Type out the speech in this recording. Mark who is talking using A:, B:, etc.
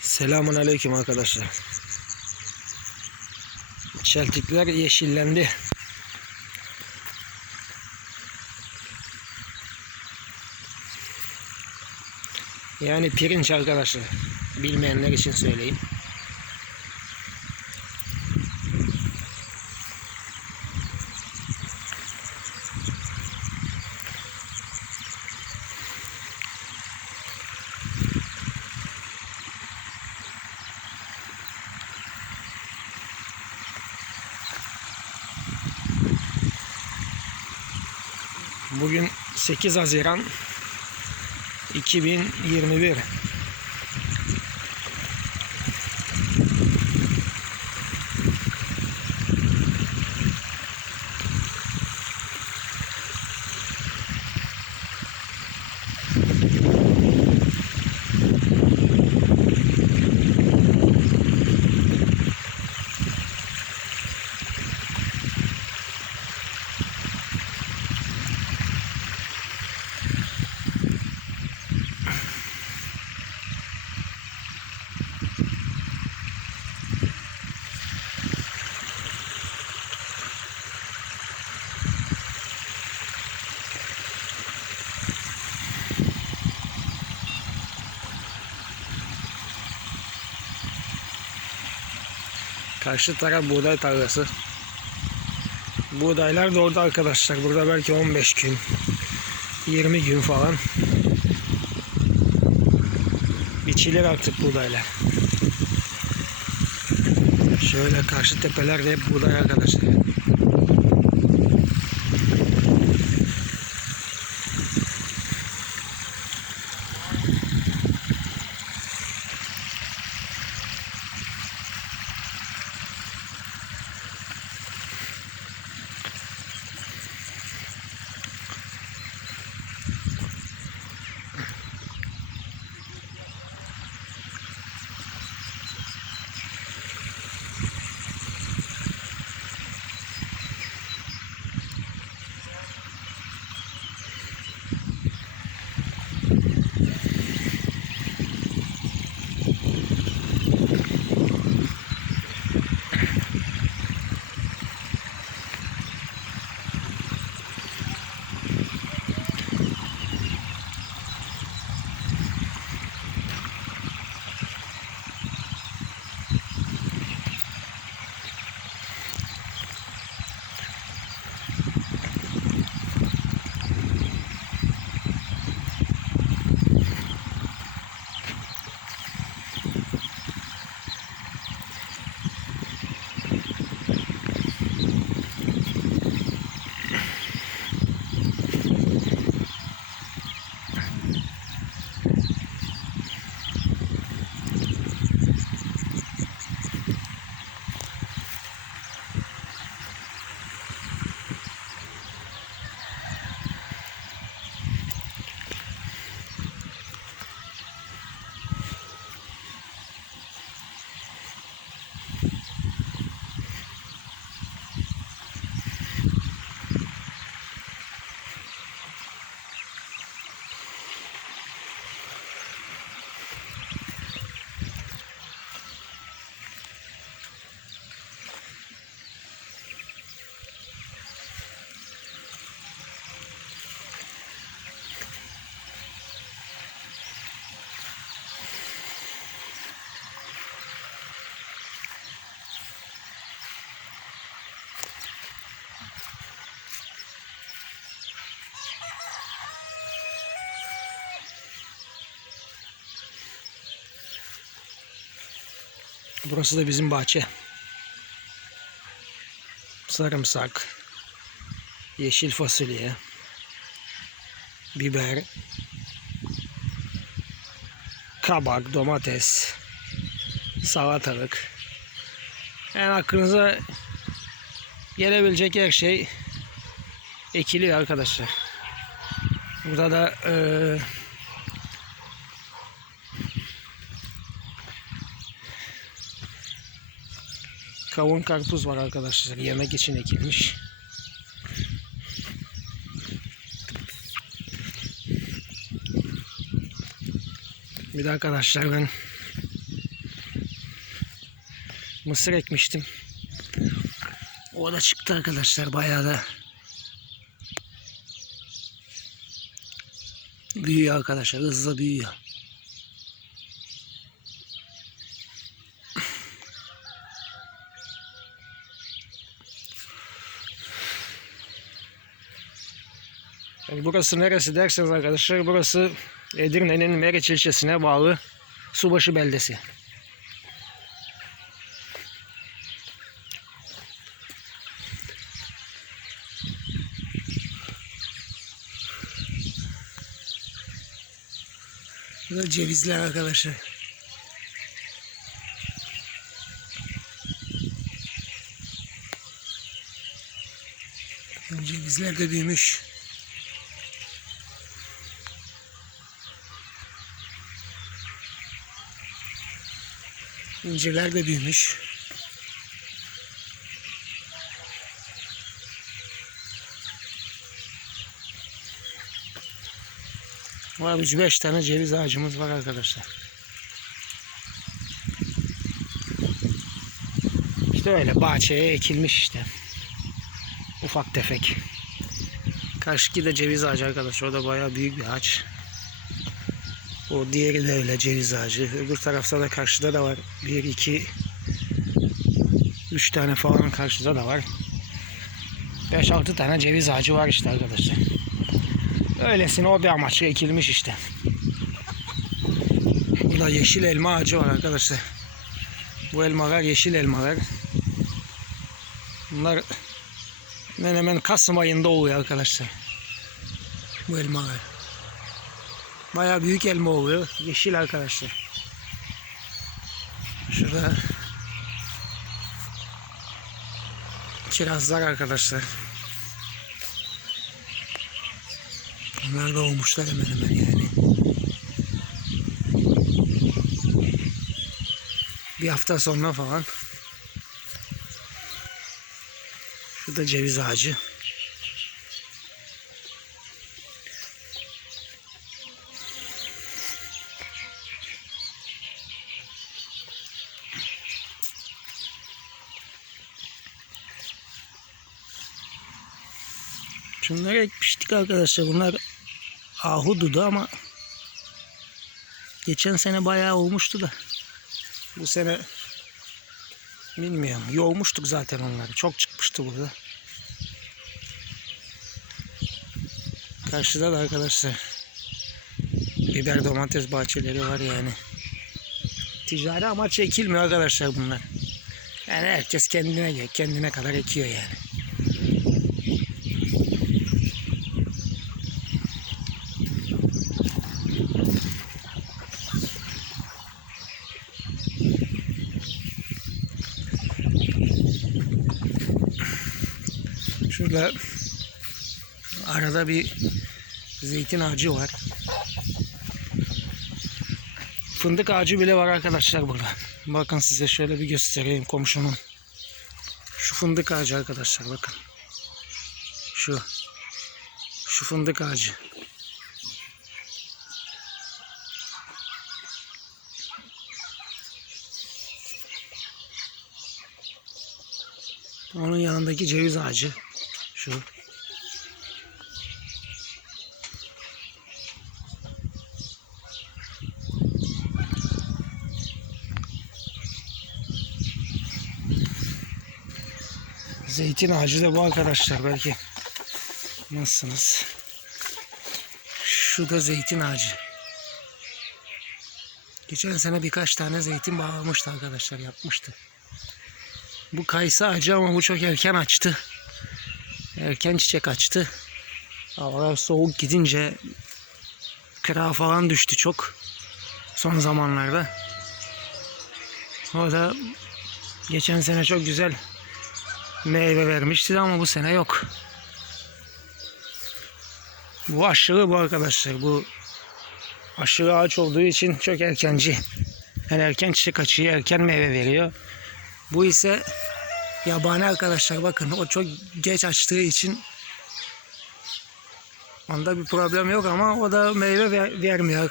A: Selamun aleyküm arkadaşlar. Çeltikler yeşillendi. Yani pirinç arkadaşlar. Bilmeyenler için söyleyeyim. Bugün 8 Haziran 2021. Karşı taraf buğday tarlası. Buğdaylar da orada arkadaşlar. Burada belki 15 gün, 20 gün falan. Biçilir artık buğdaylar. Şöyle karşı tepelerde hep buğday arkadaşlar. Burası da bizim bahçe. Sarımsak, yeşil fasulye, biber, kabak, domates, salatalık. Yani aklınıza gelebilecek her şey ekiliyor arkadaşlar. Burada da eee Kavun karpuz var arkadaşlar. Yemek için ekilmiş. Bir de arkadaşlar ben mısır ekmiştim. O da çıktı arkadaşlar bayağı da. Büyüyor arkadaşlar hızla büyüyor. Yani burası neresi derseniz arkadaşlar burası Edirne'nin Meriç ilçesine bağlı Subaşı beldesi. Bu da cevizler arkadaşlar. Cevizler de büyümüş. İncirler de büyümüş. Var 3-5 tane ceviz ağacımız var arkadaşlar. İşte öyle bahçeye ekilmiş işte. Ufak tefek. Karşıki de ceviz ağacı arkadaşlar. O da bayağı büyük bir ağaç. O diğeri de öyle ceviz ağacı. Öbür tarafta da karşıda da var. Bir, iki, üç tane falan karşıda da var. Beş, altı tane ceviz ağacı var işte arkadaşlar. Öylesine o bir amaçla ekilmiş işte. Burada yeşil elma ağacı var arkadaşlar. Bu elmalar yeşil elmalar. Bunlar hemen hemen Kasım ayında oluyor arkadaşlar. Bu elmalar. Bayağı büyük elma oluyor. Yeşil arkadaşlar. Şurada kirazlar arkadaşlar. Bunlar da olmuşlar hemen hemen yani. Bir hafta sonra falan. Şurada ceviz ağacı. Şunları ekmiştik arkadaşlar. Bunlar ahududu ama geçen sene bayağı olmuştu da bu sene bilmiyorum. Yoğmuştuk zaten onları. Çok çıkmıştı burada. Karşıda da arkadaşlar biber domates bahçeleri var yani. Ticari amaç ekilmiyor arkadaşlar bunlar. Yani herkes kendine kendine kadar ekiyor yani. Şurada arada bir zeytin ağacı var. Fındık ağacı bile var arkadaşlar burada. Bakın size şöyle bir göstereyim komşumun. Şu fındık ağacı arkadaşlar bakın. Şu. Şu fındık ağacı. Onun yanındaki ceviz ağacı. Şu. Zeytin ağacı da bu arkadaşlar belki. Nasılsınız? Şu da zeytin ağacı. Geçen sene birkaç tane zeytin bağlamıştı arkadaşlar yapmıştı. Bu kayısı ağacı ama bu çok erken açtı. Erken çiçek açtı. Havalar soğuk gidince kıra falan düştü çok. Son zamanlarda. O da geçen sene çok güzel meyve vermişti ama bu sene yok. Bu aşığı bu arkadaşlar. Bu aşığı ağaç olduğu için çok erkenci. Yani erken çiçek açıyor, erken meyve veriyor. Bu ise yabani arkadaşlar bakın o çok geç açtığı için onda bir problem yok ama o da meyve ver- vermiyor arkadaşlar.